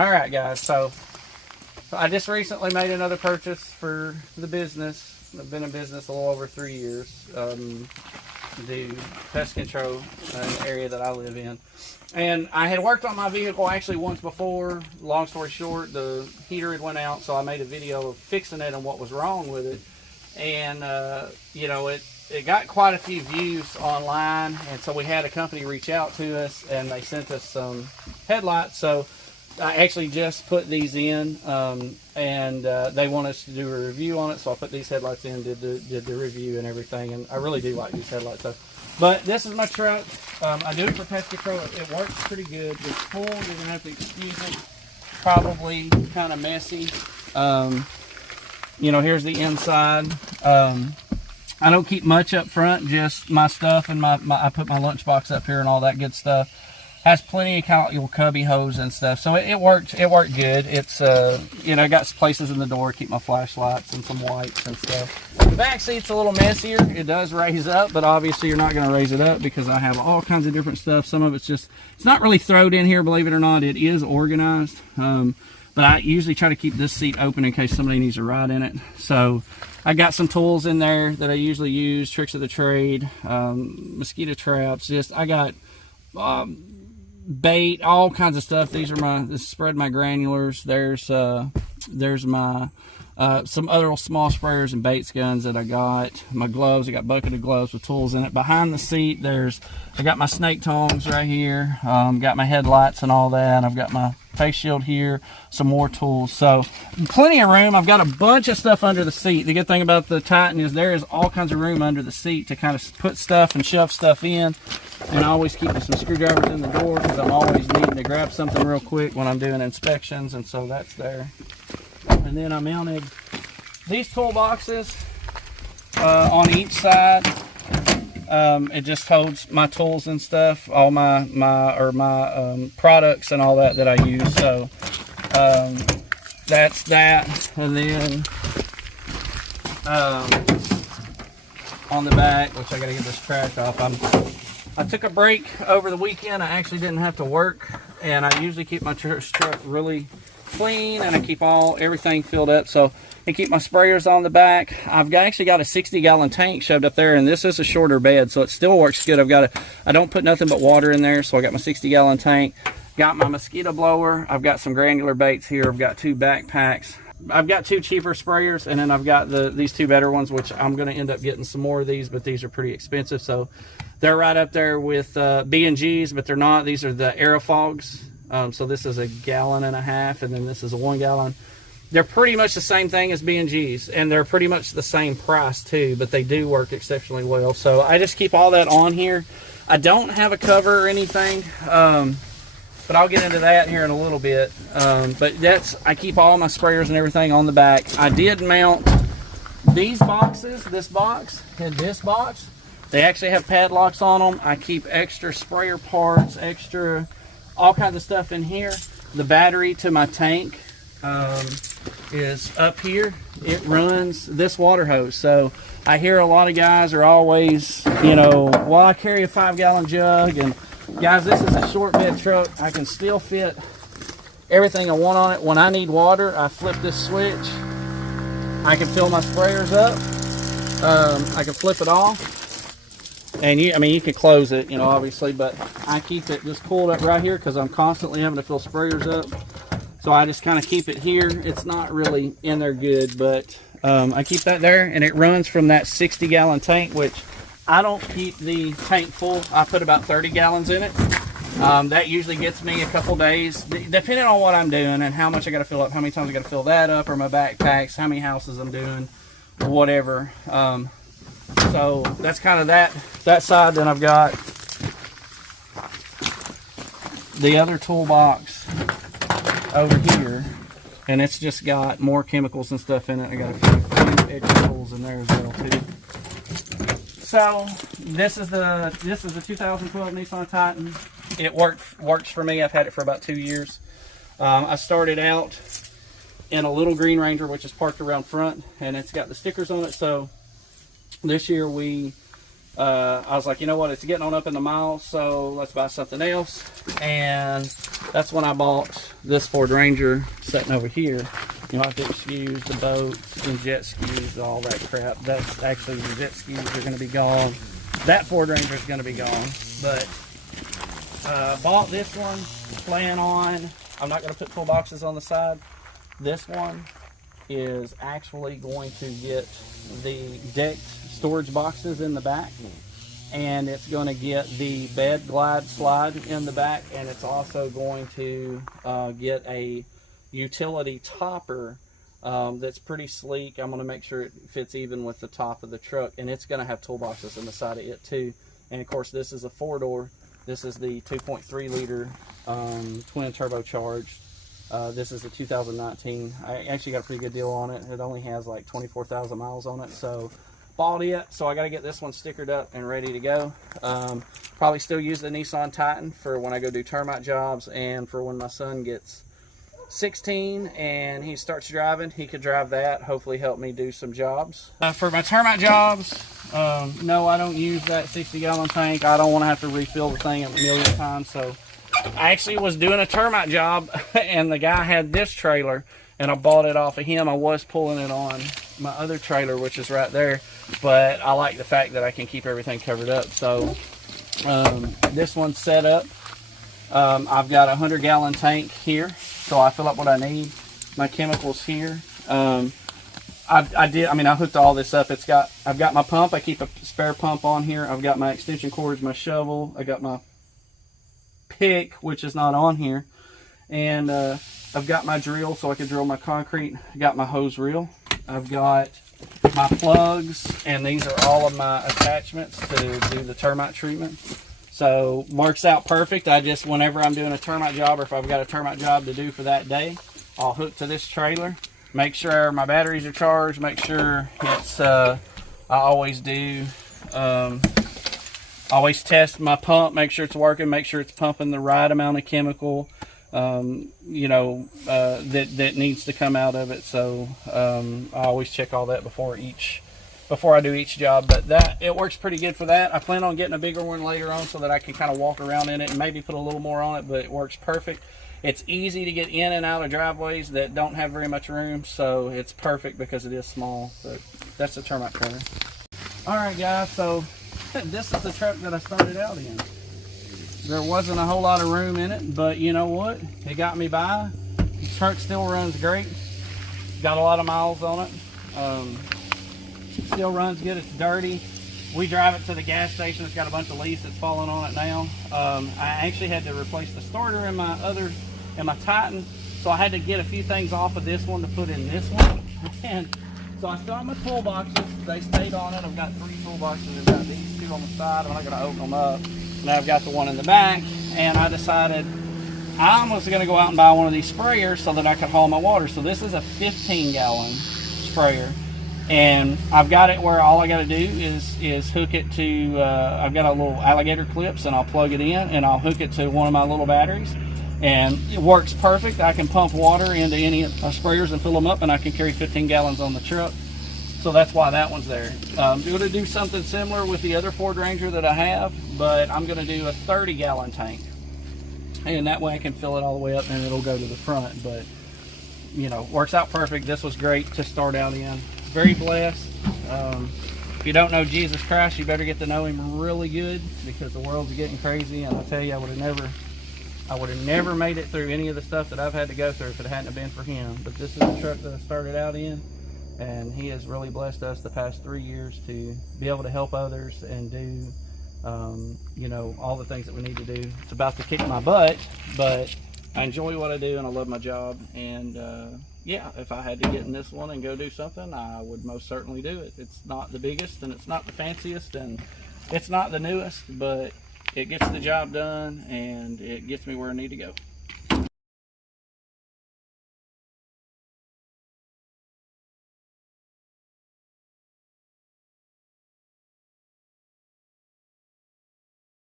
All right, guys, so I just recently made another purchase for the business. I've been in business a little over 3 years. Do pest control in the area that I live in. And I had worked on my vehicle actually once before. Long story short, the heater had went out, so I made a video of fixing it and what was wrong with it. And, you know, it got quite a few views online, and so we had a company reach out to us, and they sent us some headlights. So I actually just put these in, and they want us to do a review on it, so I put these headlights in, did the review and everything, and I really do like these headlights. So, but this is my truck. I do it for pest control. It works pretty good. It's full. You're going to have to excuse it. Probably kind of messy. You know, here's the inside. I don't keep much up front, just my stuff, and I put my lunchbox up here and all that good stuff. Has plenty of your cubby hose and stuff, so it worked good. It's you know, got places in the door, keep my flashlights and some wipes and stuff. The back seat's a little messier. It does raise up, but obviously you're not going to raise it up because I have all kinds of different stuff. Some of it's just, it's not really thrown in here, believe it or not. It is organized, but I usually try to keep this seat open in case somebody needs a ride in it. So I got some tools in there that I usually use, tricks of the trade, mosquito traps. Just I got bait, all kinds of stuff. These are this spread my granulars. There's my some other small sprayers and baits guns that I got. My gloves, I got a bucket of gloves with tools in it. Behind the seat, I got my snake tongs right here. Got my headlights and all that. I've got my face shield here, some more tools. So plenty of room. I've got a bunch of stuff under the seat. The good thing about the Titan is there is all kinds of room under the seat to kind of put stuff and shove stuff in. And I always keep some screwdrivers in the door because I'm always needing to grab something real quick when I'm doing inspections, and so that's there. And then I mounted these toolboxes on each side. It just holds my tools and stuff, all my products and all that I use. So that's that. And then on the back, which I gotta get this trash off, I took a break over the weekend. I actually didn't have to work, and I usually keep my truck really clean, and I keep everything filled up. So I keep my sprayers on the back. I've actually got a 60-gallon tank shoved up there, and this is a shorter bed, so it still works good. I don't put nothing but water in there, so I got my 60-gallon tank. Got my mosquito blower. I've got some granular baits here. I've got 2 backpacks. I've got 2 cheaper sprayers, and then I've got these 2 better ones, which I'm going to end up getting some more of these, but these are pretty expensive. So they're right up there with B&Gs, but they're not. These are the Aerofogs. So this is 1.5 gallons, and then this is a 1 gallon. They're pretty much the same thing as B&Gs, and they're pretty much the same price too, but they do work exceptionally well. So I just keep all that on here. I don't have a cover or anything, but I'll get into that here in a little bit. But I keep all my sprayers and everything on the back. I did mount these boxes, this box and this box. They actually have padlocks on them. I keep extra sprayer parts, all kinds of stuff in here. The battery to my tank is up here. It runs this water hose. So I hear a lot of guys are always, you know, well, I carry a 5-gallon jug, and guys, this is a short bed truck. I can still fit everything I want on it. When I need water, I flip this switch. I can fill my sprayers up. I can flip it off. And you can close it, you know, obviously, but I keep it just pulled up right here because I'm constantly having to fill sprayers up. So I just kind of keep it here. It's not really in there good, but I keep that there, and it runs from that 60-gallon tank, which I don't keep the tank full. I put about 30 gallons in it. That usually gets me a couple days, depending on what I'm doing and how much I got to fill up, how many times I got to fill that up, or my backpacks, how many houses I'm doing, whatever. So that's kind of that side. Then I've got the other toolbox over here, and it's just got more chemicals and stuff in it. I got a few extra tools in there as well too. So this is the 2012 Nissan Titan. It works for me. I've had it for about 2 years. I started out in a little Green Ranger, which is parked around front, and it's got the stickers on it. So this year we I was like, you know what, it's getting on up in the miles, so let's buy something else. And that's when I bought this Ford Ranger sitting over here. You know, I have to excuse the boats and jet skis, all that crap. That's actually, the jet skis are going to be gone. That Ford Ranger is going to be gone. But bought this one, plan on, I'm not going to put toolboxes on the side. This one is actually going to get the decked storage boxes in the back, and it's going to get the bed glide slide in the back, and it's also going to get a utility topper that's pretty sleek. I'm going to make sure it fits even with the top of the truck, and it's going to have toolboxes in the side of it too. And of course, this is a 4-door. This is the 2.3 liter twin turbocharged. This is a 2019. I actually got a pretty good deal on it. It only has like 24,000 miles on it, so bought it. So I got to get this one stickered up and ready to go. Probably still use the Nissan Titan for when I go do termite jobs, and for when my son gets 16 and he starts driving, he could drive that, hopefully help me do some jobs. For my termite jobs, no, I don't use that 60-gallon tank. I don't want to have to refill the thing a million times. So I actually was doing a termite job and the guy had this trailer and I bought it off of him. I was pulling it on my other trailer, which is right there, but I like the fact that I can keep everything covered up. So this one's set up. I've got a 100-gallon tank here, so I fill up what I need. My chemicals here. I hooked all this up. I've got my pump. I keep a spare pump on here. I've got my extension cords, my shovel. I got my pick, which is not on here, and I've got my drill so I can drill my concrete. I got my hose reel. I've got my plugs, and these are all of my attachments to do the termite treatment. So works out perfect. I just, whenever I'm doing a termite job, or if I've got a termite job to do for that day, I'll hook to this trailer, make sure my batteries are charged, make sure it's, I always do, always test my pump, make sure it's working, make sure it's pumping the right amount of chemical, that needs to come out of it. So I always check all that before I do each job. But it works pretty good for that. I plan on getting a bigger one later on so that I can kind of walk around in it and maybe put a little more on it, but it works perfect. It's easy to get in and out of driveways that don't have very much room, so it's perfect because it is small. But that's the termite trailer. Alright guys, so this is the truck that I started out in. There wasn't a whole lot of room in it, but you know what? It got me by. The truck still runs great. Got a lot of miles on it. Still runs good. It's dirty. We drive it to the gas station. It's got a bunch of leaves that's falling on it now. I actually had to replace the starter in my Titan, so I had to get a few things off of this one to put in this one. And so I still have my toolboxes. They stayed on it. I've got 3 toolboxes. I've got these 2 on the side. I'm not going to open them up. Now I've got the one in the back, and I decided I was going to go out and buy one of these sprayers so that I could haul my water. So this is a 15-gallon sprayer, and I've got it where all I got to do is hook it to, I've got a little alligator clips, and I'll plug it in, and I'll hook it to one of my little batteries, and it works perfect. I can pump water into any sprayers and fill them up, and I can carry 15 gallons on the truck. So that's why that one's there. I'm going to do something similar with the other Ford Ranger that I have, but I'm going to do a 30-gallon tank. And that way I can fill it all the way up and it'll go to the front. But, you know, works out perfect. This was great to start out in. Very blessed. If you don't know Jesus Christ, you better get to know him really good, because the world's getting crazy. And I tell you, I would have never made it through any of the stuff that I've had to go through if it hadn't been for him. But this is the truck that I started out in. And he has really blessed us the past 3 years to be able to help others and do, you know, all the things that we need to do. It's about to kick my butt, but I enjoy what I do and I love my job. And yeah, if I had to get in this one and go do something, I would most certainly do it. It's not the biggest, and it's not the fanciest, and it's not the newest, but it gets the job done and it gets me where I need to go.